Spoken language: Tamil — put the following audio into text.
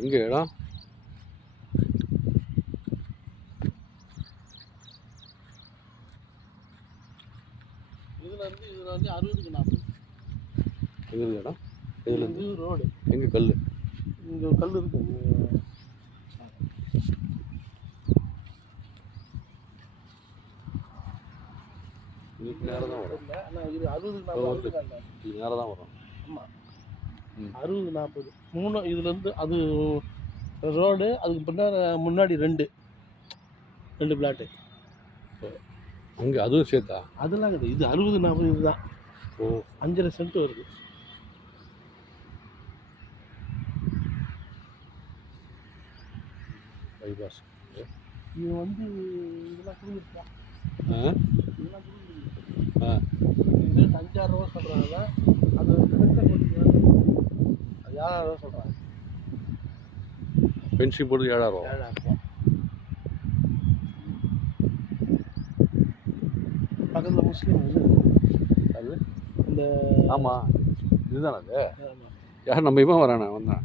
எங்கே இடம்? இதில் வந்து 60க்கு 40. எங்கே இடம்? இது ரோடு. எங்கே கல்? இங்கே கல் இருக்கு. இதுக்கு நேரம் தான் வரும். ஆனால் இது 60க்கு 40 இது நேரம் தான் வரும். ஆமாம், 60 40 3. இதுலேருந்து அது ரோடு, அதுக்கு முன்னாடி ரெண்டு பிளாட்டு. அங்கே அதுவும் சேர்த்தா? அதெல்லாம் கிடையாது. இது 60 40 இதுதான். ஓ, 5.5 சென்ட் வருது. பைபாஸ். இது வந்து இதெல்லாம் கொடுக்குறா. இதெல்லாம் கொடுக்குறது. ரேட் 5,000 ரூபா சொல்கிறாங்க. அது அது 7,000 ரூபா சொல்கிறாங்க. பென்ஷன் போட்டு 7,000 ரூபா. 7,000 ரூபா. பக்கத்தில் முஸ்லீம் இது அது இந்த ஆமாம், இதுதானே அது? ஆமாம். யார் நம்ம இவன் வரானே வந்தான்.